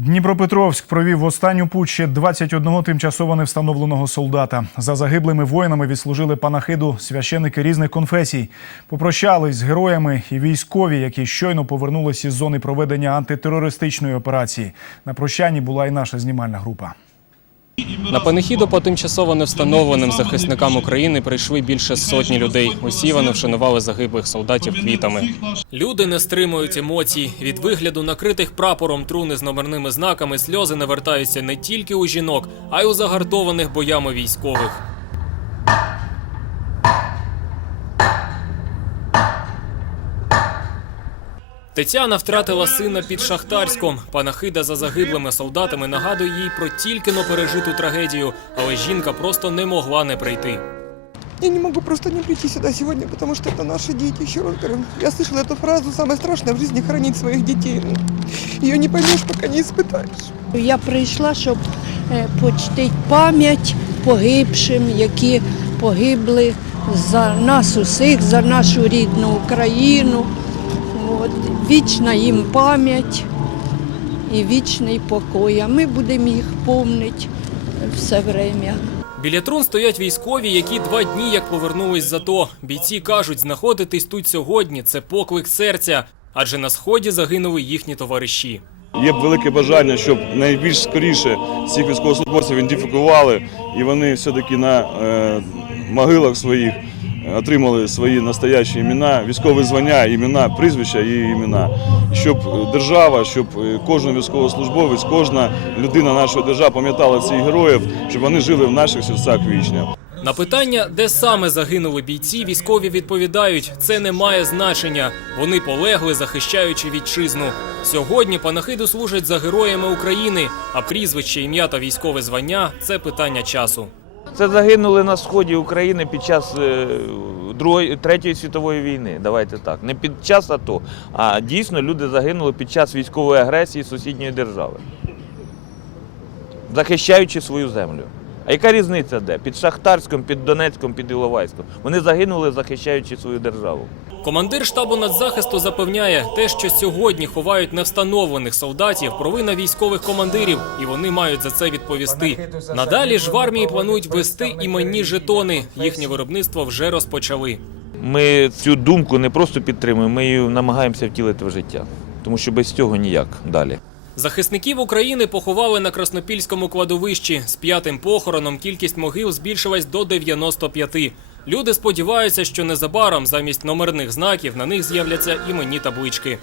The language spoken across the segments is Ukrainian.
Дніпропетровськ провів в останню путь ще 21 тимчасово невстановленого солдата. За загиблими воїнами відслужили панахиду священики різних конфесій. Попрощались з героями і військові, які щойно повернулися із зони проведення антитерористичної операції. На прощанні була і наша знімальна група. На панихіду по тимчасово невстановленим захисникам України прийшли більше сотні людей. Усі вони вшанували загиблих солдатів квітами. Люди не стримують емоцій. Від вигляду накритих прапором труни з номерними знаками сльози навертаються не тільки у жінок, а й у загартованих боями військових. Тетяна втратила сина під Шахтарськом. Панахида за загиблими солдатами нагадує їй про тільки но пережиту трагедію, але жінка просто не могла не прийти. Я не могу просто не прийти сюда сегодня, потому что это наши дети. Еще раз говорю, я слышала эту фразу, самое страшное в жизни хранить своих детей. Ее не поймешь, пока не испытаешь. Я прийшла, щоб е, почтити пам'ять погибшим, які погибли за нас усіх, за нашу рідну Україну. От. Вічна їм пам'ять і вічний покой. А ми будемо їх помнити все время. Біля трун стоять військові, які два дні як повернулись з АТО. Бійці кажуть, знаходитись тут сьогодні це поклик серця, адже на сході загинули їхні товариші. Є велике бажання, щоб найбільш скоріше цих військовослужбовців ідентифікували, і вони все-таки на е, могилах своїх отримали свої настоящі імена, військові звання, імена, прізвища і імена. Щоб держава, щоб е, кожен військовослужбовець, кожна людина нашої держави пам'ятала цих героїв, щоб вони жили в наших серцях вічно. На питання, де саме загинули бійці, військові відповідають: це не має значення. Вони полегли, захищаючи вітчизну. Сьогодні панахиду служать за героями України, а прізвище, ім'я та військове звання це питання часу. Це загинули на сході України під час е, другої третьої світової війни. Давайте так. Не під час АТО, а дійсно люди загинули під час військової агресії сусідньої держави, захищаючи свою землю. А яка різниця де? Під Шахтарськом, під Донецьком, під Іловайськом. Вони загинули, захищаючи свою державу. Командир штабу нацзахисту запевняє, те, що сьогодні ховають невстановлених солдатів, провина військових командирів, і вони мають за це відповісти. Надалі ж в армії планують ввести іменні жетони. Їхнє виробництво вже розпочали. Ми цю думку не просто підтримуємо, ми її намагаємося втілити в життя. Тому що без цього ніяк далі. Захисників України поховали на Краснопільському кладовищі. З п'ятим похороном кількість могил збільшилась до 95. Люди сподіваються, що незабаром замість номерних знаків на них з'являться іменні таблички.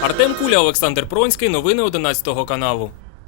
Артем Куля, Олександр Пронський. Новини 11 каналу.